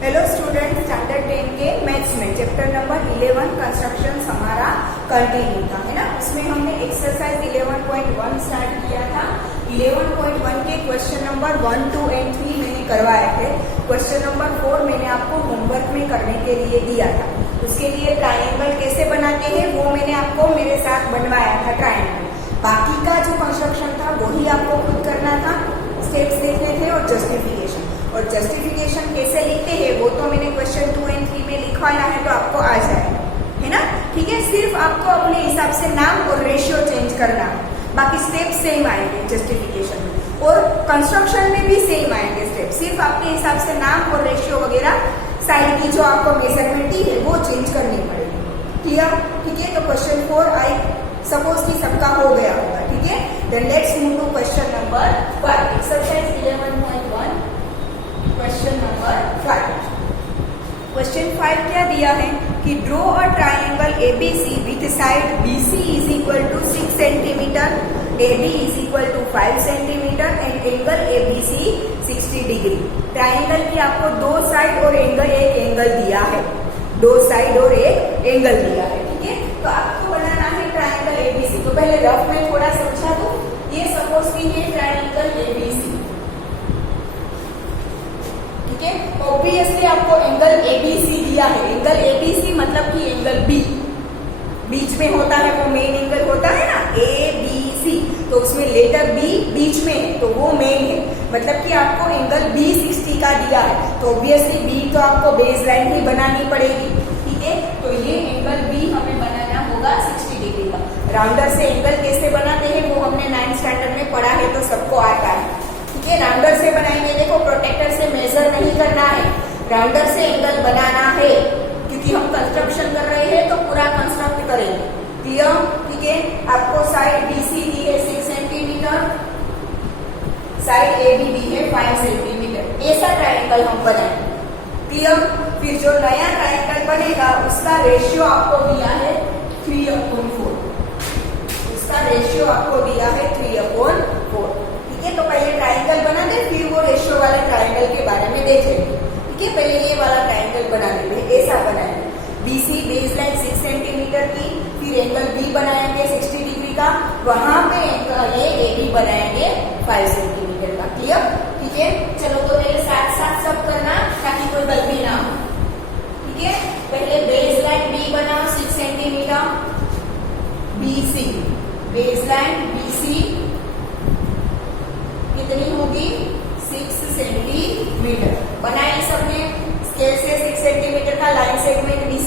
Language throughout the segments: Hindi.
हेलो स्टूडेंट, स्टैंडर्ड 10 के मैथ्स में चैप्टर नंबर 11 कंस्ट्रक्शन हमारा कंटिन्यू था, है ना। उसमें हमने एक्सरसाइज 11.1 स्टार्ट किया था। 11.1 के क्वेश्चन नंबर 1, 2 एंड 3 मैंने करवाए थे। क्वेश्चन नंबर 4 मैंने आपको होमवर्क में करने के लिए दिया था। उसके लिए ट्रायंगल कैसे बनाते हैं वो मैंने आपको मेरे साथ बनवाया था ट्रायंगल। बाकी का जो कंस्ट्रक्शन था वही आपको खुद करना था, स्टेप्स देखने थे और जस्टिफिकेशन। और जस्टिफिकेशन कैसे लिखते हैं वो तो मैंने क्वेश्चन 2 एंड 3 में लिखवाया है, तो आपको आ जाएगा, है ना। ठीक है, सिर्फ आपको अपने हिसाब से नाम और रेशियो चेंज करना है, बाकी स्टेप सेम आएंगे जस्टिफिकेशन में, और कंस्ट्रक्शन में भी सेम आएंगे स्टेप। सिर्फ आपके हिसाब से नाम और रेशियो वगैरह साइड की जो आपको मेजरमेंट दी है वो चेंज करनी पड़ेगी। क्लियर? ठीक है, तो क्वेश्चन 4 आई सपोज कि सबका हो गया होगा। ठीक है, then let's move to question number 5, exercise 11.1 question number 5। Question 5 क्या दिया है कि draw a triangle ABC with side BC is equal to 6 centimetre, AB is equal to 5 centimetre and angle ABC 60 degree. Triangle की आपको दो साइड और एंगल, एक एंगल दिया है, दो साइड और एक एंगल दिया है। ठीक है, तो आपको बनाना है ट्रायंगल ABC। तो पहले रफ में थोड़ा समझा दो। ये सपोज की ये ट्रायंगल ABC, ठीक है। ऑब्वियसली आपको एंगल ABC दिया है। एंगल ABC मतलब कि एंगल B बीच में होता है, वो मेन एंगल होता है ना ABC, तो उसमें लेटर B बीच में है तो वो मेन है। मतलब कि आपको एंगल B 60 का दिया है, तो ऑब्वियसली B तो आपको बेस लाइन ही बनानी पड़ेगी। ठीक है, तो ये एंगल B हमें बनाना होगा 60 डिग्री का। राउंडर से एंगल कैसे बनाते हैं वो हमने 9th स्टैंडर्ड में पढ़ा है, तो सबको आता है। ठीक है, राउंडर से बनाएंगे। देखो, प्रोटेक्टर से मेजर नहीं करना है, राउंडर से एंगल बनाना है, क्योंकि हम कंस्ट्रक्शन कर रहे हैं तो पूरा कंस्ट्रक्ट करेंगे। क्लियर? ठीक है, आपको साइड BC दी है 6 सेंटीमीटर, साइड AB दी है 5 सेंटीमीटर। ऐसा ट्रायंगल हम बनाएंगे। क्लियर? फिर जो नया ट्रायंगल बनेगा उसका रेशियो आपको दिया है 3/4। उसका रेशियो आपको दिया है 3/4। ठीक है, तो पहले ट्रायंगल बना दे, फिर वो रेशियो वाले ट्रायंगल के बारे में देख लेंगे। ठीक है, पहले ये वाला ट्रायंगल बना लेंगे। ऐसा बनाएंगे, BC बेस लाइन 6 सेंटीमीटर की, फिर एंगल B बनाएंगे 60 डिग्री का, वहां पे एंगल AB बनाएंगे 5 सेंटीमीटर का। क्लियर? ठीक है, चलो तो मेरे साथ साथ सब करना ताकि कोई गलती ना हो। ठीक है, पहले बेस लाइन B बनाओ 6 centimetre, BC base line BC कितनी होगी 6 सेंटीमीटर। बनाई सबने स्केल से 6 सेंटीमीटर का लाइन सेगमेंट BC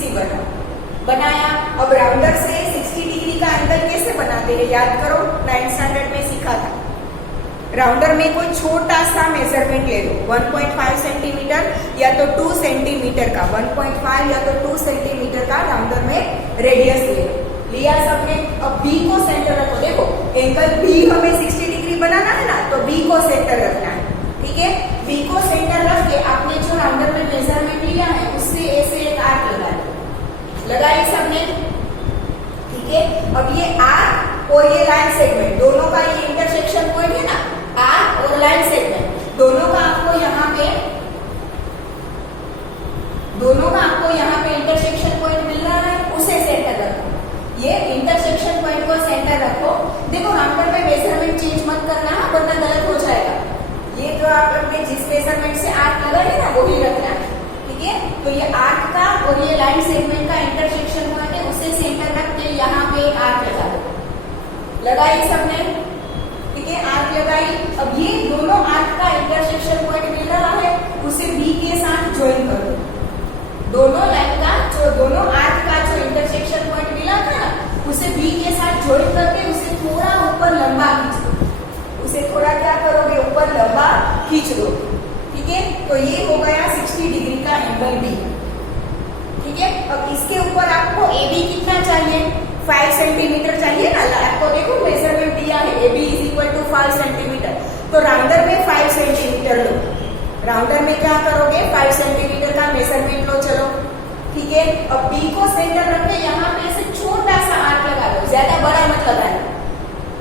बनाया। अब राउंडर से 60 डिग्री का एंगल कैसे बनाते हैं याद करो, 9th स्टैंडर्ड में सीखा था। राउंडर में कोई छोटा सा मेजरमेंट ले लो, 1.5 सेंटीमीटर या तो 2 सेंटीमीटर का, 1.5 या तो 2 सेंटीमीटर का राउंडर में रेडियस ले लो। लिया सबने। अब B को सेंटर रखो। देखो, एंगल B हमें 60 डिग्री बनाना है ना, तो B को सेंटर रखना है। ठीक है, B को सेंटर रख के आपने जो राउंडर में मेजरमेंट लिया है उससे ऐसे एक आर्क लगाई सबने। ठीक है, अब ये आर्क और ये लाइन सेगमेंट दोनों का ये इंटरसेक्शन पॉइंट है ना, आर्क और लाइन सेगमेंट दोनों का आपको यहाँ पे इंटरसेक्शन पॉइंट मिल रहा है, उसे सेंटर रखो। ये इंटरसेक्शन पॉइंट को सेंटर रखो। देखो, राउंडर में मेजरमेंट चेंज मत करना है वरना गलत हो जाएगा। ये जो आपने जिस मेजरमेंट से आर्क लगा है ना वो भी रखना है। ठीक है, तो ये आर्क का और ये लाइन सेगमेंट का इंटरसेक्शन पॉइंट है, उसे सेंटर रख के यहाँ पे एक आर्क लगा दो। लगाई सबने? ठीक है, आर्क लगाई। अब ये दोनों आर्क का इंटरसेक्शन पॉइंट मिल रहा है, उसे B के साथ ज्वाइन कर दो। दोनों लाइन का दोनों आर्क का जो इंटरसेक्शन पॉइंट मिला था ना, उसे B के साथ ज्वाइन करके उसे थोड़ा ऊपर लंबा खींच दो। उसे थोड़ा क्या करोगे, ऊपर लंबा खींच दो। ठीक है, तो ये हो गया 60 डिग्री का एंगल B। ठीक है, अब इसके ऊपर आपको AB कितना चाहिए, 5 सेंटीमीटर चाहिए ना। आपको देखो मेजरमेंट दिया है AB is equal to 5 centimetre, तो राउंडर में 5 सेंटीमीटर लो। राउंडर में क्या करोगे, 5 सेंटीमीटर का मेजरमेंट लो। चलो, ठीक है, अब B को सेंटर रख के यहाँ पे ऐसे छोटा सा आर्क लगा दो, ज्यादा बड़ा मत लगाना।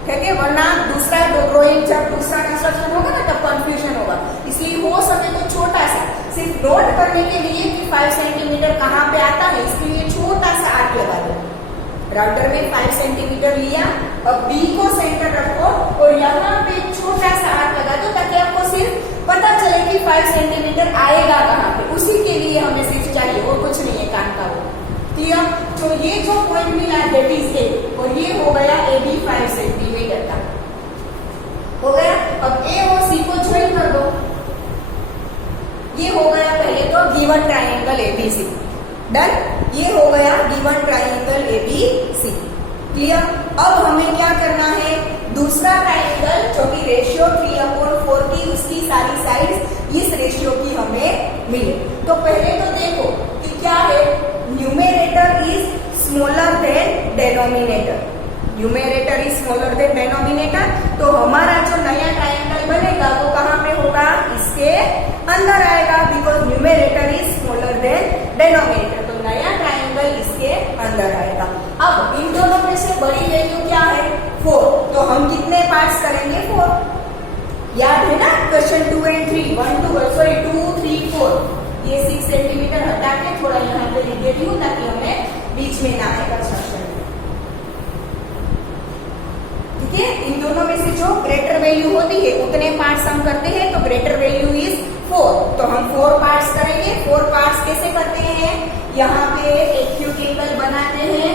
ठीक है, वरना दूसरा ड्राइंग जब दूसरा कंस्ट्रक्शन होगा ना तब कंफ्यूजन होगा, इसलिए हो सके तो छोटा सा सिर्फ नोट करने के लिए कि 5 सेंटीमीटर कहाँ पे आता है, इसके लिए छोटा सा आर्क लगा दो। राउटर में 5 सेंटीमीटर लिया, अब बी को सेंटर रखो और यहाँ पे छोटा सा आर्क लगा दो ताकि आपको सिर्फ पता चले कि 5 सेंटीमीटर आएगा कहाँ पे। उसी के लिए हमें सिर्फ चाहिए और कुछ नहीं है काम का वो। क्लियर? तो ये जो पॉइंट मिला दैट इज ए, और ये हो गया ए बी 5 सेंटीमीटर का हो गया। अब ए और सी को ज्वाइन कर दो। ये हो गया पहले तो गिवन ट्राइंगल एबीसी। डन? ये हो गया गिवन ट्राइंगल एबीसी। क्लियर? अब हमें क्या करना है, दूसरा ट्राइंगल जो कि रेशियो 3/4 की, उसकी सारी साइड्स इस रेशियो की हमें मिले। तो पहले तो देखो कि क्या है, numerator is smaller than denominator. Numerator is smaller than denominator. तो हमारा जो नया ट्राइंगल बनेगा वो कहाँ पे होगा, इसके अंदर आएगा, because numerator is smaller than denominator. तो नया ट्राइंगल इसके अंदर आएगा। अब इन दोनों में से बड़ी वैल्यू क्या है, 4। तो हम कितने पार्ट्स करेंगे, 4। याद है ना क्वेश्चन 2 और 3, 2, 3, 4। ये 6 सेंटीमीटर हटा के थोड़ा यहाँ पे लिख देती हूँ ताकि हमें बीच में ना आए कंस्ट्रक्शन। ठीक है? इन दोनों में से जो ग्रेटर वैल्यू होती है उतने पार्ट्स हम करते हैं। तो ग्रेटर वैल्यू इज 4, तो हम 4 पार्ट्स करेंगे। 4 पार्ट्स कैसे करते हैं, यहाँ पे एक्यूट एंगल बनाते हैं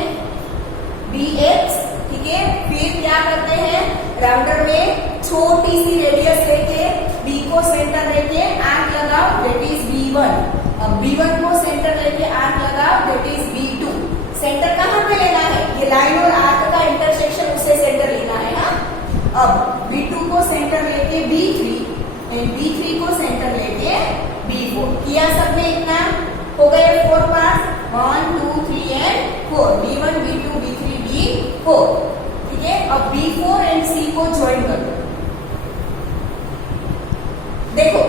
BX। ठीक है? फिर क्या करते हैं, राउंडर में छोटी सी रेडियस लेके B को सेंटर लेके आर्क लगाओ, दैट इज B1। अब B1 को सेंटर लेके आर्क लगाओ, दैट इज B2। सेंटर कहाँ पे लेना है, ये लाइन और आर्क का इंटरसेक्शन, उसे सेंटर लेना है ना। अब B2 को सेंटर लेके B3 एंड B3 को सेंटर लेके B4। किया सब में इतना हो गए 4 part, 1, 2, 3 and 4। B1, B2, B3, B4। ठीक है? अब B4 एंड C को ज्वाइन कर दो। देखो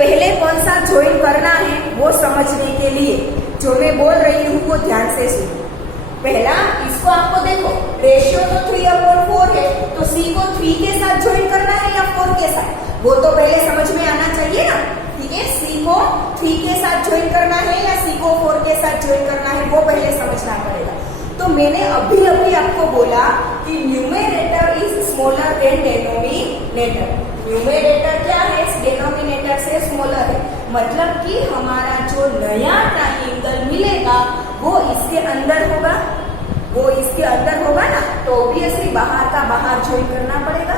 पहले कौन सा ज्वाइन करना है वो समझने के लिए जो मैं बोल रही हूँ वो ध्यान से सुनो। पहला इसको आपको देखो, रेशियो तो 3/4 है, तो C को 3 के साथ ज्वाइन करना है या 4 के साथ, वो तो पहले समझ में आना चाहिए ना। ठीक है? C को 3 के साथ ज्वाइन करना है या C को 4 के साथ ज्वाइन करना है, वो पहले समझना पड़ेगा। तो मैंने अभी आपको बोला कि numerator is smaller than denominator. Numerator क्या है, डेनोमिनेटर से स्मॉलर है, मतलब कि हमारा जो नया ट्राइंगल मिलेगा वो इसके अंदर होगा, वो इसके अंदर होगा ना। तो ऑब्वियसली बाहर का बाहर ज्वाइन करना पड़ेगा।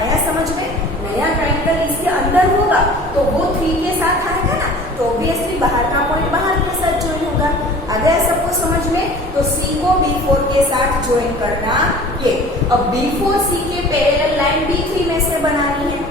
आया समझ में? नया ट्राइंगल इसके अंदर होगा तो वो 3 के साथ आएगा ना, तो ऑब्वियसली बाहर का पॉइंट बाहर के साथ ज्वाइन होगा। आ गया सबको समझ में? तो C को B4 के साथ ज्वाइन करना ये। अब B4 C के पैरेलल लाइन B3 में से बनानी है।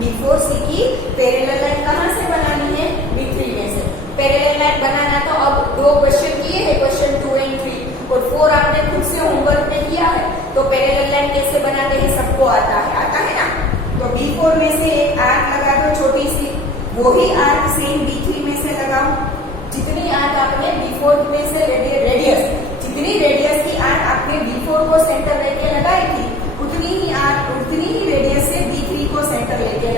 B4 C की पैरेलल लाइन कहाँ से बनानी है, B3 में से। पैरेलल लाइन बनाना तो अब 2 क्वेश्चन किए हैं, क्वेश्चन 2 और 3, और 4 आपने खुद से होमवर्क में किया है। तो पैरेलल लाइन कैसे बनाते हैं सबको आता है ना। तो B4 में से एक आर्क लगा दो छोटी सी, वही आर्क सेम B3 में से लगाओ। जितनी आर्क आपने B4 में से रेडियस, जितनी रेडियस की आर्क आपने B4 को सेंटर लेके लगाई थी, उतनी ही रेडियस से B3 को सेंटर लेके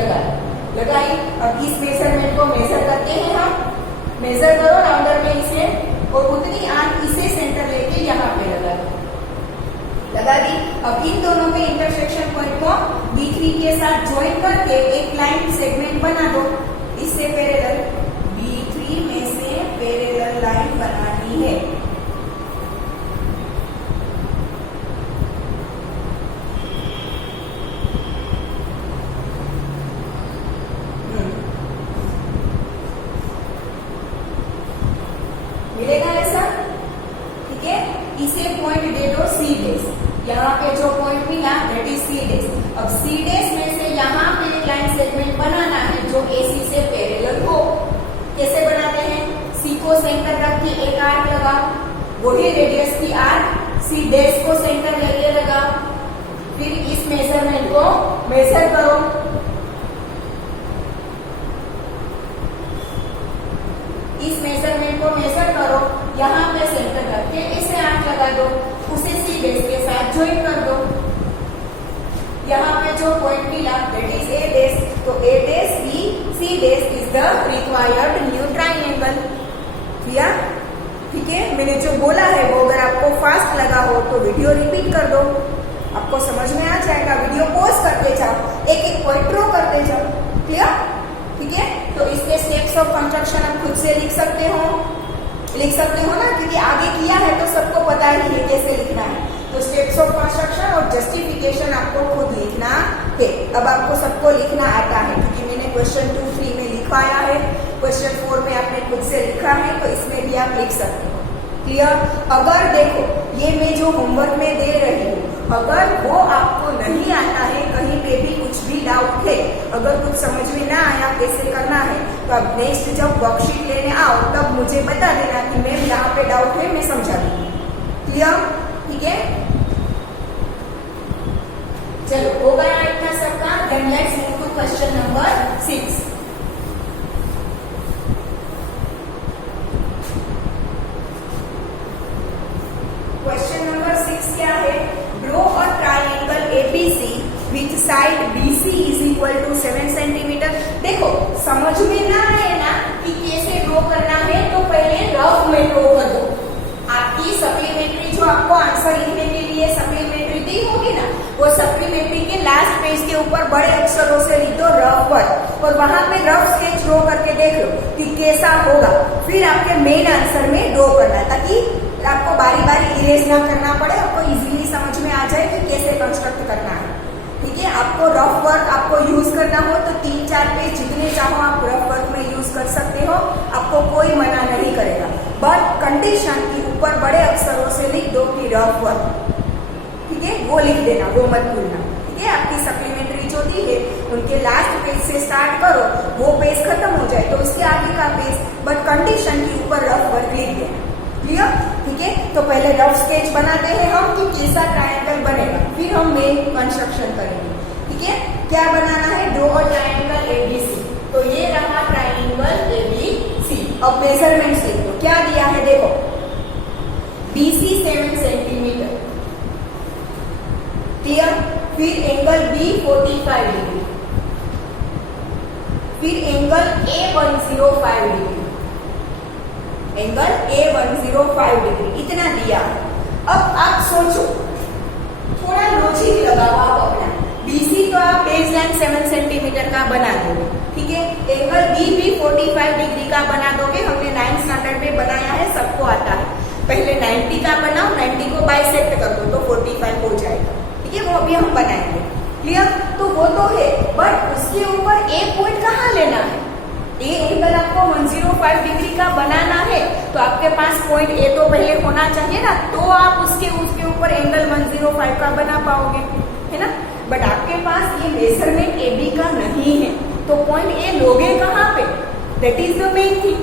लगाई। अब इस मेजरमेंट को मेजर करते हैं हम, मेजर करो राउंडर में इसे, और उतनी आर्क इसे सेंटर लेके यहाँ पे लगा दी। अब इन दोनों के इंटरसेक्शन पॉइंट को B3 के साथ ज्वाइन करके एक लाइन सेगमेंट बना दो। इससे पैरेलल B3 में से पैरेलल लाइन बनानी है। मिलेगा ऐसा? ठीक है? इसे पॉइंट दे दो C'। यहाँ पे जो पॉइंट मिला दैट इज C'। अब C' में से यहाँ पे एक लाइन सेगमेंट बनाना है जो AC से पैरेलल हो। कैसे बनाते हैं, C को सेंटर रख के एक आर्क लगाओ, वही रेडियस की आर्क C' को सेंटर लेके लगाओ। फिर इस मेजरमेंट को मेजर करो, इस मेजरमेंट को मेजर करो, यहाँ पे सेंटर रख के इसे आर्क लगा दो, उसे C' के साथ ज्वाइन कर दो। यहाँ पे जो पॉइंट मिला दैट इज A', तो A' B C dash is the required new triangle. ठीक है, मैंने जो बोला है वो अगर आपको फास्ट लगा हो तो वीडियो रिपीट कर दो, आपको समझ में आ जाएगा। वीडियो पॉज करते जाओ, एक एक पॉइंट ड्रॉ करते जाओ। क्लियर? ठीक है, तो इसके स्टेप्स ऑफ कंस्ट्रक्शन आप खुद से लिख सकते हो ना, क्योंकि आगे किया है तो सबको पता ही है कैसे लिखना है। तो स्टेप्स ऑफ कंस्ट्रक्शन और जस्टिफिकेशन आपको खुद लिखना है। अब आपको सबको लिखना आता है, क्योंकि मैंने क्वेश्चन 2, 3 में लिखवाया है, क्वेश्चन 4 में आपने खुद से लिखा है, तो इसमें भी आप लिख सकते हो। क्लियर? अगर देखो ये मैं जो होमवर्क में दे रही हूँ, अगर वो आपको नहीं आता है, कहीं पे भी कुछ भी डाउट है, अगर कुछ समझ में ना आया कैसे करना है, तो अब नेक्स्ट जब वर्कशीट लेने आओ तब मुझे बता देना कि मैम यहाँ पे डाउट है, मैं समझा दूंगी। क्लियर? ठीक है, चलो हो गया इतना सबका। Then let's move to question number 6। Question number 6 क्या है? Draw a triangle ABC with side BC is equal to 7 centimetre. देखो समझ में ना आए ना कि कैसे ड्रॉ करना है, तो पहले रफ में ड्रॉ कर दो। आपकी सप्लीमेंट्री जो आपको आंसर लिखने के लिए सप्लीमेंट्री दी होगी ना, वो सप्लीमेंट्री के लास्ट पेज के ऊपर बड़े अक्षरों से लिख दो रफ पर, और वहां पे रफ स्केच ड्रॉ करके देख लो कि कैसा होगा। फिर आपके मेन आंसर में ड्रॉ करना, ताकि आपको बारी बारी इरेज ना करना पड़े, आपको इजीली समझ में आ जाए कि कैसे कंस्ट्रक्ट करना है। ठीक है, आपको रफ वर्क आपको यूज करना हो तो 3-4 पेज जितने चाहो आप रफ वर्क में यूज कर सकते हो, आपको कोई मना नहीं करेगा। बट कंडीशन की ऊपर बड़े अक्षरों से लिख दो कि रफ वर्क। ठीक है, वो लिख देना, वो मत भूलना। ठीक है, आपकी सप्लीमेंट्री जो दी है उनके लास्ट पेज से स्टार्ट करो, वो पेज खत्म हो जाए तो उसके आगे का पेज, बट कंडीशन के ऊपर रफ वर्क लिख देना। क्लियर? ठीक है, तो पहले रफ स्केच बनाते हैं हम कि कैसा ट्रायंगल बनेगा, फिर हम मेन कंस्ट्रक्शन करेंगे। ठीक है, क्या बनाना है? Draw a triangle ABC. तो ये रहा ट्रायंगल एबीसी। अब मेजरमेंट्स लिख दो, क्या दिया है देखो, बीसी 7 सेंटीमीटर। क्लियर? फिर एंगल बी 45 डिग्री, फिर angle A 105 degree, angle A 105 degree, इतना दिया। अब आप सोचो, थोड़ा लॉजिक लगाओ आप अपना। बीसी तो आप बेस लाइन 7 सेंटीमीटर का बना दोगे। ठीक है, एंगल बी भी 45 डिग्री का बना दोगे। हमने 9th स्टैंडर्ड में बनाया है, सबको आता है। पहले 90 का बनाओ, 90 को बाइसेक्ट कर दो तो 45 हो जाएगा। ठीक है, वो अभी हम बनाएंगे। क्लियर? तो वो तो है, बट उसके ऊपर एक पॉइंट कहाँ लेना है? ए एंगल आपको 105 डिग्री का बनाना है, तो आपके पास पॉइंट ए तो पहले होना चाहिए ना, तो आप उसके ऊपर एंगल 105 का बना पाओगे, है ना। बट आपके पास ये मेजरमेंट ए बी का नहीं है, तो पॉइंट ए लोगे कहाँ पे? That is the main thing.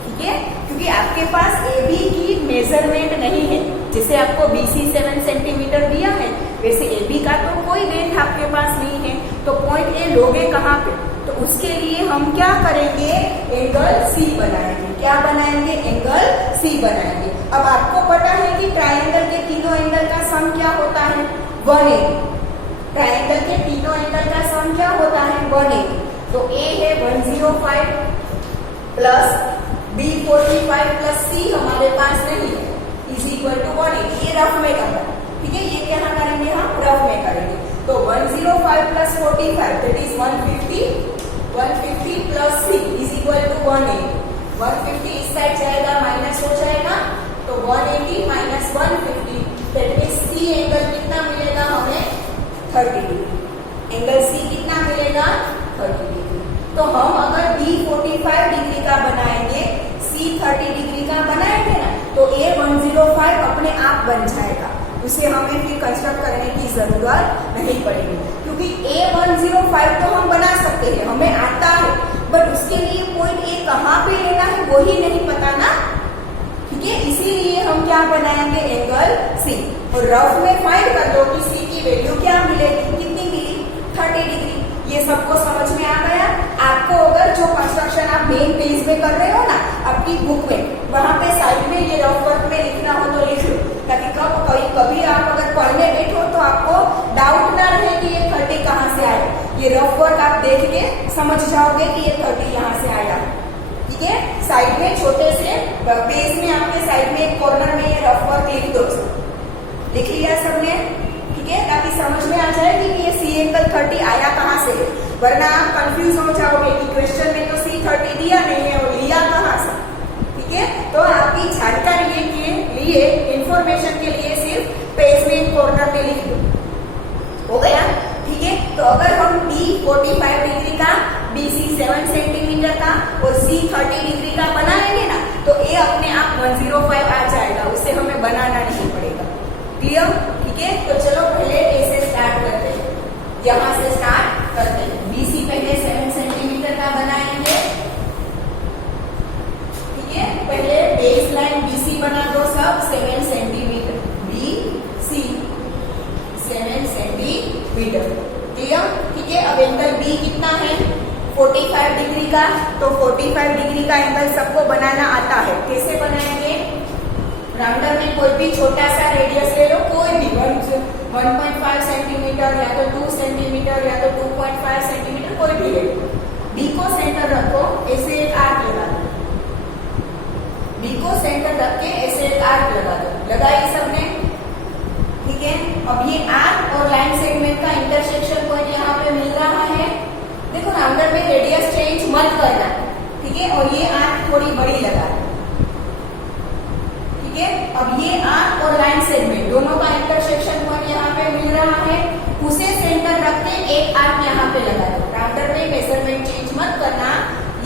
ठीक है, क्योंकि आपके पास ए बी की मेजरमेंट नहीं है। जैसे आपको बीसी 7 सेंटीमीटर दिया है, वैसे ए बी का तो कोई लेंथ आपके पास नहीं है, तो पॉइंट ए लोगे कहाँ पे? तो उसके लिए हम क्या करेंगे? एंगल सी बनाएंगे। क्या बनाएंगे? एंगल सी बनाएंगे। अब आपको पता है कि ट्रायंगल के तीनों एंगल का सम क्या होता है? 180। ट्रायंगल के तीनों एंगल का सम क्या होता है? 180। तो ए है 105 प्लस बी 45 प्लस सी हमारे पास नहीं है, इज इक्वल टू 180। ये रफ में करना। ठीक है, ये क्या करेंगे? हम रफ में करेंगे। तो 105 plus 45 that is 150 plus C is equal to 180। 150 इस साइड जाएगा, माइनस हो जाएगा, तो 180 minus 150 that means C angle कितना मिलेगा हमें? 30 डिग्री। एंगल सी कितना मिलेगा? 30 डिग्री। तो हम अगर बी 45 डिग्री का बनाएंगे, सी 30 डिग्री का बनाएंगे ना, तो ए 105 अपने आप बन जाएगा। उसे हमें फिर कंस्ट्रक्ट करने की जरूरत नहीं पड़ेगी, क्योंकि A105 तो हम बना सकते हैं, हमें आता है, बट उसके लिए पॉइंट ए कहाँ पे लेना है वही नहीं पता ना। ठीक है, इसीलिए हम क्या बनाएंगे? Angle C. और रफ में फाइंड कर दो कि सी की वैल्यू क्या मिलेगी, कितनी मिली? 30 डिग्री। ये सबको समझ में आ गया? आपको अगर जो कंस्ट्रक्शन आप मेन पेज में कर रहे हो ना आपकी बुक में, वहां पे साइड में ये रफ वर्क में लिखना हो तो लिख लो, ताकि कभी आप अगर पढ़ने बैठो तो आपको डाउट ना रहे कि ये 30 कहाँ से आए। ये रफ वर्क आप देख के समझ जाओगे कि ये 30 यहाँ से आया, ठीक है। साइड में छोटे से पेज में आपके साइड में एक कॉर्नर में ये रफ वर्क लिख दो, लिख लिया सबने, ठीक है, ताकि समझ में आ जाए कि ये सी एंगल 30 आया कहाँ से, वरना आप कंफ्यूज हो जाओगे कि क्वेश्चन में तो C30 दिया नहीं है और लिया कहाँ से, ठीक है। तो आपकी जानकारी के लिए इंफॉर्मेशन के लिए सिर्फ पेज में कॉर्नर में लिख दो, हो गया, ठीक है। तो अगर हम B 45 डिग्री का, BC 7 सेंटीमीटर का और C 30 डिग्री का बनाएंगे ना, तो ये अपने आप 105 आ जाएगा, उसे हमें बनाना नहीं पड़ेगा, क्लियर, ठीक है। तो चलो पहले ऐसे स्टार्ट करते हैं, यहाँ से स्टार्ट करते हैं। BC पहले 7 सेंटीमीटर का बनाएंगे, ठीक है। पहले बेस लाइन BC बना दो सब 7 सेंटीमीटर, BC 7 सेंटीमीटर, क्लियर, ठीक है। अब एंगल B कितना है 45 डिग्री का, तो 45 डिग्री का एंगल सबको बनाना आता है। कैसे बनाएंगे, राउंडर में कोई भी छोटा सा रेडियस ले लो, कोई भी 1.5 सेंटीमीटर या तो 2 सेंटीमीटर या तो 2.5 सेंटीमीटर, कोई भी ले लो। B को सेंटर रखो, ऐसे एक आर्क लगा दो, B को सेंटर रख के ऐसे एक आर्क लगा दो, लगाई सबने, ठीक है। अब ये आर्क और लाइन सेगमेंट का इंटरसेक्शन पॉइंट यहाँ पे मिल रहा है, देखो राउंडर में रेडियस चेंज मत करना, ठीक है। और ये आर्क थोड़ी बड़ी लगा दो, ठीक है। अब ये आर्क और लाइन सेगमेंट दोनों का इंटरसेक्शन पॉइंट यहाँ पे मिल रहा है, उसे सेंटर रख के एक आर्क यहाँ पे लगा दो। राउंडर में मेजरमेंट चेंज मत करना,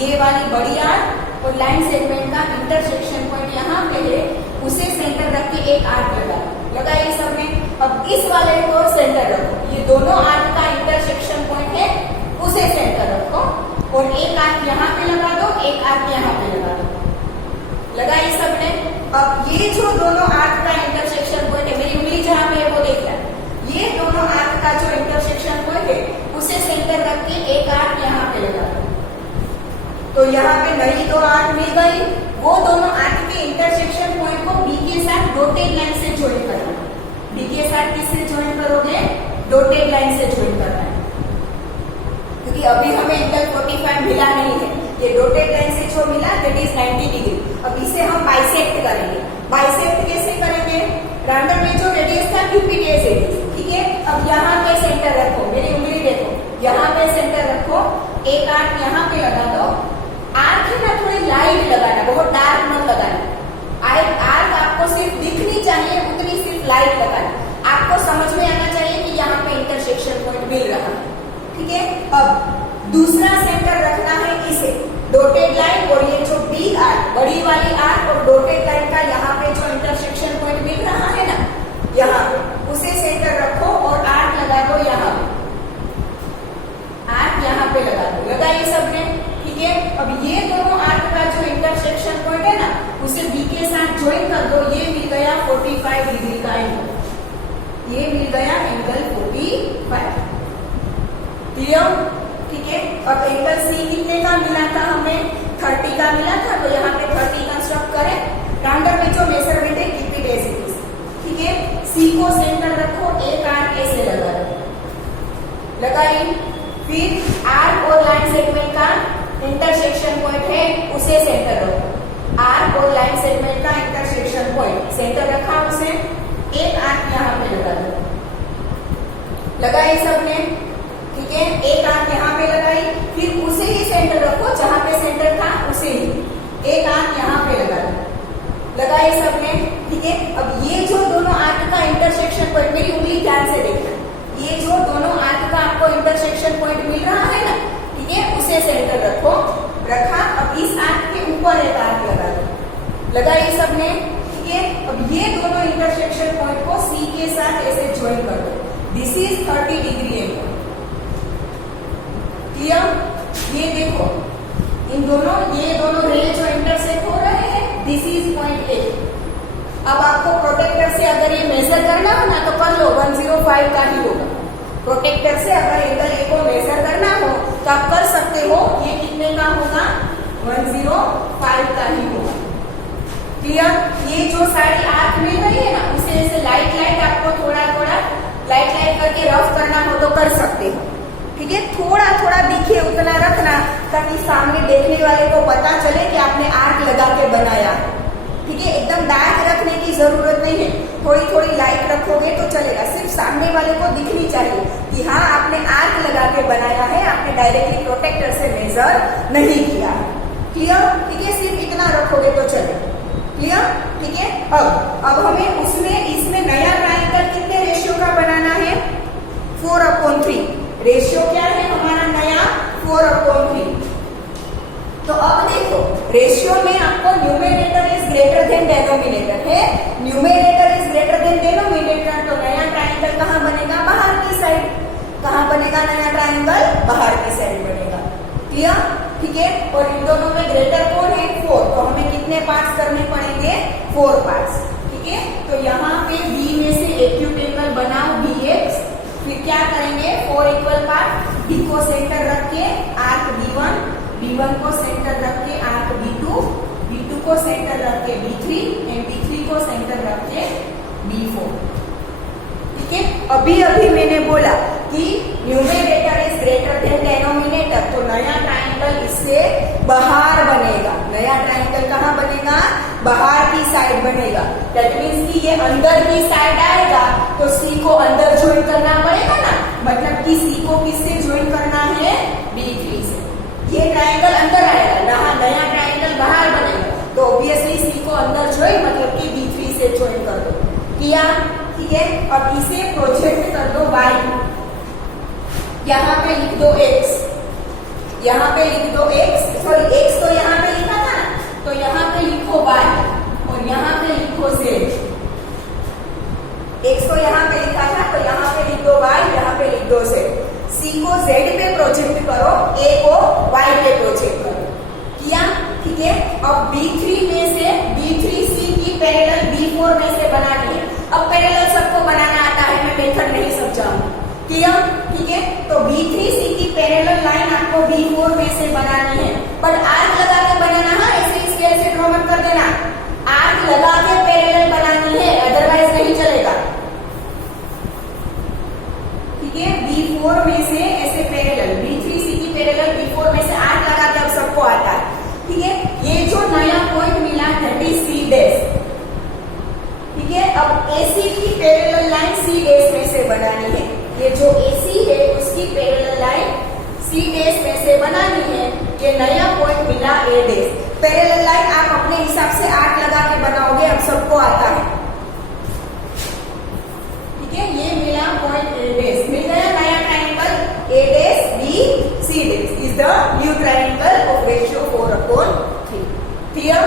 ये वाली बड़ी आर्क और लाइन सेगमेंट का इंटरसेक्शन पॉइंट यहाँ पे है, उसे सेंटर रख के एक आर्क लगा दो, लगाई सबने। अब इस वाले को सेंटर रखो, ये दोनों आर्क का इंटरसेक्शन पॉइंट है, उसे सेंटर रखो और एक आर्क यहाँ पे लगा दो, एक आर्क यहाँ पे लगा दो, लगाई सबने। अब ये जो दोनों आर्क का इंटरसेक्शन पॉइंट है, मेरी उंगली जहाँ पे है वो देखना, ये दोनों आर्क का जो इंटरसेक्शन पॉइंट है उसे सेंटर रख के एक आर्क यहाँ पे लगा दो। तो यहाँ पे नई दो आर्क मिल गई, वो दोनों आर्क के इंटरसेक्शन पॉइंट को B के साथ डॉटेड लाइन से ज्वाइन करना। B के साथ किससे ज्वाइन करोगे, डॉटेड लाइन से ज्वाइन करना है, क्योंकि अभी हमें एंगल 45 मिला नहीं है, ये डॉटेड लाइन से जो मिला दैट इज 90 डिग्री। अब इसे हम बाइसेक्ट करेंगे। बाइसेक्ट कैसे करेंगे, राउंडर में जो रेडियस था QPTS रेडियस, ठीक है। अब यहाँ पे सेंटर रखो, मेरी उंगली देखो, यहाँ पे सेंटर रखो, एक आर्क यहाँ पे लगा दो। आर्क है ना थोड़ी लाइट लगाना, बहुत डार्क मत लगाना, आर्क आपको सिर्फ दिखनी चाहिए, उतनी सिर्फ लाइट लगाना, आपको समझ में आना चाहिए कि यहाँ पे इंटरसेक्शन पॉइंट मिल रहा है, ठीक है। अब दूसरा सेंटर रखना है इसे, डॉटेड लाइन और ये जो बिग आर्क, बड़ी वाली आर्क और डॉटेड लाइन का यहाँ पे जो इंटरसेक्शन पॉइंट मिल रहा है ना, यहाँ पे उसे सेंटर रखो और आर्क लगा दो, यहाँ आर्क यहाँ पे लगा दो, लगाइए सबने, ठीक है। अब ये दोनों आर्क का जो इंटरसेक्शन पॉइंट है ना, उसे B के साथ ज्वाइन कर दो, ये मिल गया 45 डिग्री का एंगल, ये मिल गया एंगल 45, क्लियर, ठीक है। अब एंगल C कितने का मिला था हमें, 30 का मिला था, तो यहाँ पे 30 कंस्ट्रक्ट करें। राउंडर में जो मेजरमेंट है keep it as it is, ठीक है। C को सेंटर रखो, एक आर्क ऐसे लगा दो, लगाई। फिर आर्क और लाइन सेगमेंट का इंटरसेक्शन पॉइंट है, उसे सेंटर रखो, आर्क और लाइन सेगमेंट का इंटरसेक्शन पॉइंट सेंटर रखा, उसे एक आर्क यहाँ पे लगा दो, लगाई सबने, ठीक है। एक आर्क यहाँ पे लगाई, फिर उसे ही सेंटर रखो, जहां पे सेंटर था उसे ही एक आर्क यहाँ पे लगा दो, लगाई सबने, ठीक है। अब ये जो दोनों आर्क का इंटरसेक्शन पॉइंट, मेरी उंगली ध्यान से देखना, ये जो दोनों आर्क का आपको इंटरसेक्शन पॉइंट मिल रहा है ना, ठीक है, उसे सेंटर रखो, रखा। अब इस आर्क के ऊपर एक आर्क लगा दो, लगाई सबने, ठीक है। अब ये दोनों इंटरसेक्शन पॉइंट को C के साथ ऐसे ज्वाइन कर दो, this is 30 degree angle, clear. ये देखो इन दोनों, ये दोनों रे जो इंटरसेक्ट हो रहे हैं, दिस इज पॉइंट A। अब आपको प्रोटेक्टर से अगर ये मेजर करना हो ना, तो कर लो, 105 का ही होगा। प्रोटेक्टर से अगर एंगल A को मेजर करना हो तो आप कर सकते हो, ये कितने का होगा, 105 का ही होगा, क्लियर। ये जो सारी आर्क मिल रही है ना, उसे ऐसे लाइट लाइट आपको थोड़ा थोड़ा लाइट लाइट करके रफ करना हो तो कर सकते हो, ठीक है, थोड़ा थोड़ा दिखे उतना रखना ताकि सामने देखने वाले को पता चले कि आपने आर्क लगा के बनाया है। ठीक है, एकदम डार्क रखने की जरूरत नहीं है, थोड़ी थोड़ी लाइट रखोगे तो चलेगा। सिर्फ सामने वाले को दिखनी चाहिए कि हाँ आपने आर्क लगा के बनाया है, आपने डायरेक्टली प्रोटेक्टर से मेजर नहीं किया है। क्लियर? ठीक है, सिर्फ इतना रखोगे तो चलेगा। क्लियर? ठीक है, अब हमें इसमें नया ट्रायंगल कितने रेशियो का बनाना है? 4/3। रेशियो क्या है हमारा नया? 4/3। तो अब देखो, रेशियो में आपको numerator is greater than denominator है, numerator is greater than denominator, तो नया ट्रायंगल कहाँ बनेगा? बाहर की साइड। कहाँ बनेगा नया ट्रायंगल? बाहर की साइड बनेगा। क्लियर? ठीक है, और इन दोनों में ग्रेटर कौन है? 4, तो हमें कितने पार्ट्स करने पड़ेंगे? 4 पार्ट्स। ठीक है, तो यहाँ पे बी में से एक्यूट एंगल बनाओ BX, फिर क्या करेंगे? 4 इक्वल पार्ट, B को सेंटर रख के आर्क B1, B1 को सेंटर रख के आर्क B2, B2 को सेंटर रख के B3 एंड B3 को सेंटर रख के B4। ठीक है, अभी मैंने बोला कि numerator is greater than denominator, तो नया ट्रायंगल इससे बाहर बनेगा। नया ट्रायंगल कहाँ बनेगा? बाहर की साइड बनेगा। दैट मीन्स कि ये अंदर की साइड आएगा तो C को अंदर ज्वाइन करना पड़ेगा ना, मतलब कि C को किससे ज्वाइन करना है? B3 से। ये ट्रायंगल अंदर आएगा, नया ट्रायंगल बाहर बनेगा, तो ऑब्वियसली C को अंदर ज्वाइन मतलब कि B3 से ज्वाइन कर दो। किया? ठीक है, अब इसे प्रोजेक्ट कर दो Y, यहाँ पे लिख दो X, यहाँ पे लिख दो X, सॉरी X तो यहाँ पे लिखा था ना, तो यहाँ पे लिखो Y और यहाँ पे लिखो Z। X तो यहाँ पे लिखा था तो यहाँ पे लिख दो Y, यहाँ पे लिख दो Z। C को Z पे प्रोजेक्ट करो, A को Y पे प्रोजेक्ट करो। किया? ठीक है, अब B3C की पैरेलल B4 में से बनानी है। अब पैरेलल सबको बनाना आता है, मैं मेथड नहीं समझाऊंगी। किया? ठीक है, तो B3C की पैरेलल लाइन आपको B4 में से बनानी है, पर आर्क लगा के बनाना है, ऐसे स्केल से ड्रॉ मत कर देना। आर्क लगा के पैरेलल बनानी है, अदरवाइज नहीं चलेगा। ठीक है, B4 में से ऐसे पैरेलल, B3C की पैरेलल B4 में से आर्क लगा के अब सबको आता है। ठीक है, ये जो नया पॉइंट मिला दैट इज C'। ठीक है, अब AC की पैरेलल लाइन C' में से बनानी है। ये जो AC है उसकी पैरेलल लाइन C' में से बनानी है। ये नया पॉइंट मिला A'। पैरेलल लाइन आप अपने हिसाब से आर्क लगा के बनाओगे, अब सबको आता है। ठीक है, ये मिला पॉइंट A', मिल गया नया triangle A'BC' is the new triangle of ratio 4/3। Clear?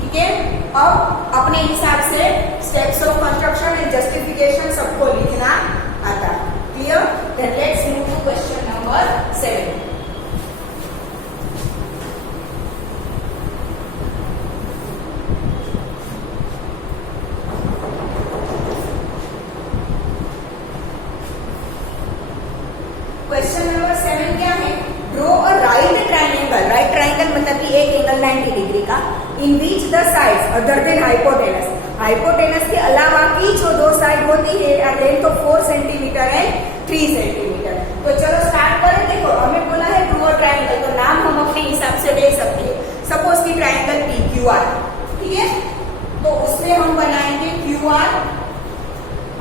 ठीक है, अब अपने हिसाब से steps of construction and justification सबको लिखना आता है। Clear? Then let's move to question number 7। Question number 7 क्या है? Draw a right triangle. Right triangle मतलब कि एक एंगल 90 डिग्री का, in which the sides other than hypotenuse, hypotenuse के अलावा की जो दो साइड होती है length of 4 centimetre and 3 centimetre. तो चलो स्टार्ट करें। देखो हमें बोला है ड्रॉ ट्रायंगल, तो नाम हम अपने हिसाब से दे सकते हैं। सपोज की ट्रायंगल PQR, ठीक है, तो उसमें हम बनाएंगे QR।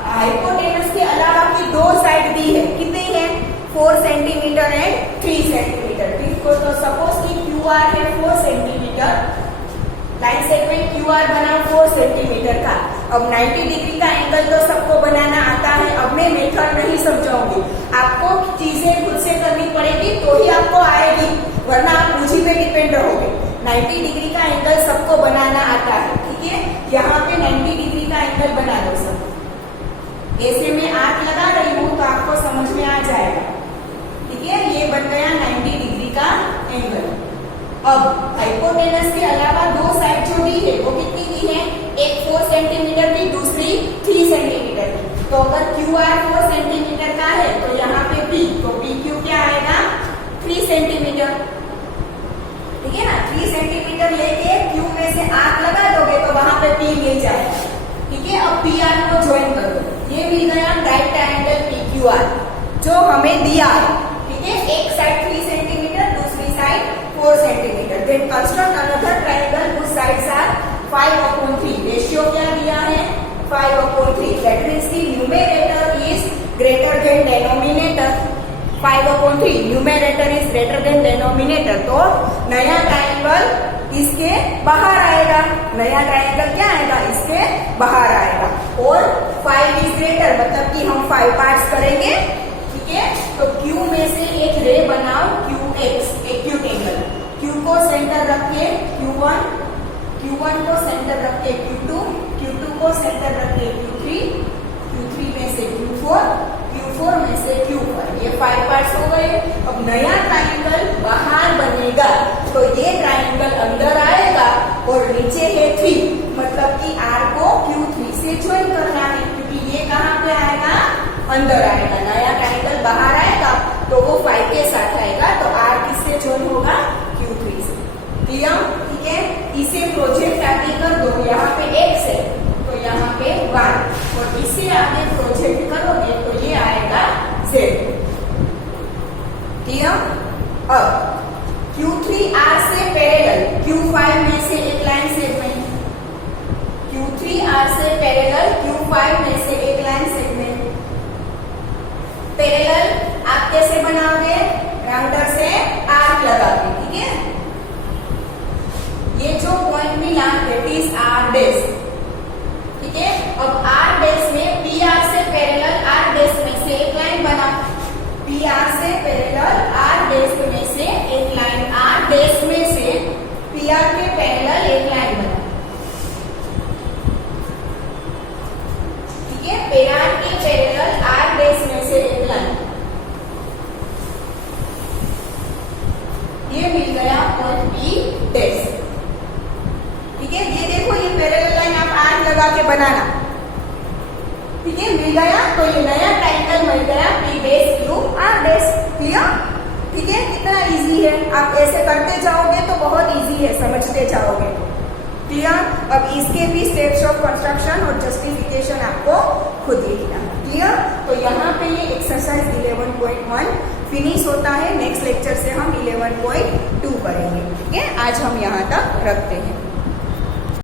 हाइपोटेनस के अलावा की दो साइड दी है, कितनी है? 4 सेंटीमीटर एंड 3 सेंटीमीटर। तो सपोज की QR है 4 सेंटीमीटर, लाइन सेगमेंट QR बना 4 सेंटीमीटर का। अब 90 डिग्री का एंगल तो सबको बनाना आता है, अब मैं मेथड नहीं समझाऊंगी, आपको चीजें खुद से करनी पड़ेगी तो ही आपको आएगी, वरना आप मुझी पे डिपेंड रहोगे। 90 डिग्री का एंगल सबको बनाना आता है। ठीक है, यहाँ पे 90 डिग्री का एंगल बना दो सब। ऐसे में आर्क लगा रही हूँ तो आपको समझ में आ जाएगा। ठीक है, ये बन गया 90 डिग्री का एंगल। अब हाइपोटेनस के अलावा दो साइड जो दी है वो कितनी दी है? एक 4 सेंटीमीटर की, दूसरी 3 सेंटीमीटर की। तो अगर QR 4 सेंटीमीटर का है तो यहाँ पे P, तो PQ क्या आएगा? 3 सेंटीमीटर। ठीक है ना, 3 सेंटीमीटर लेके Q में से आर्क लगा दोगे तो वहां पे P मिल जाएगा। ठीक है, अब PR को ज्वाइन कर दो, ये मिल गया राइट ट्रायंगल PQR जो हमें दिया है। ठीक then construct another triangle whose sides are 5/3. Ratio क्या दिया है? 5/3. दैट मीन्स की numerator is greater than denominator. 5/3 numerator is greater than denominator. तो नया ट्रायंगल इसके बाहर आएगा. नया ट्रायंगल क्या आएगा? इसके बाहर आएगा. और 5 इज ग्रेटर मतलब कि हम 5 पार्ट्स करेंगे. ठीक है, तो Q में से एक रे बनाओ QX, एक्यूट एंगल. Q को सेंटर रख के Q1, Q1 को सेंटर रख के Q2, Q2 को सेंटर रख के Q3, Q3 में से Q4, Q4 में से Q5. ये 5 पार्ट्स हो गए. अब नया ट्रायंगल बाहर बनेगा तो ये ट्रायंगल अंदर आएगा और नीचे है 3 मतलब कि R को Q3 से ज्वाइन करना है क्योंकि ये कहाँ पे आएगा? अंदर आएगा. नया ट्रायंगल बाहर आएगा तो वो 5 के साथ आएगा तो R किससे ज्वाइन होगा? Q3 से. क्लियर? ठीक है, इसे प्रोजेक्ट आगे कर दो. यहाँ पे X है तो यहाँ पे Y और इसे आगे प्रोजेक्ट करोगे तो ये आएगा Z. क्लियर? अब Q3R से पैरेलल Q5 में से एक लाइन सेगमेंट. Q3R से पैरेलल Q5 में से एक लाइन सेगमेंट. पैरेलल आप कैसे बनाओगे? राउंडर से आर्क लगा के. ठीक है, ये जो पॉइंट मिला दैट इज R डैश. ठीक है, अब R डैश में PR से पैरेलल R डैश में से एक लाइन बना. PR से पैरेलल R डैश में से एक लाइन, R डैश में से PR के पैरेलल एक लाइन बना. ठीक है, PR के पैरेलल R डैश में से एक लाइन. ये मिल गया पॉइंट P डैश. ठीक है, ये देखो ये पैरेलल लाइन आप आर्क लगा के बनाना. ठीक है, मिल गया तो ये नया ट्रायंगल मिल गया P dash Q R dash. Clear? ठीक है, कितना इजी है. आप ऐसे करते जाओगे तो बहुत इजी है, समझते जाओगे. क्लियर? अब इसके भी स्टेप्स ऑफ कंस्ट्रक्शन और जस्टिफिकेशन आपको खुद लिखना है. क्लियर? तो यहाँ पे ये एक्सरसाइज 11.1 फिनिश होता है. नेक्स्ट लेक्चर से हम 11.2 करेंगे. ठीक है, आज हम यहाँ तक रखते हैं.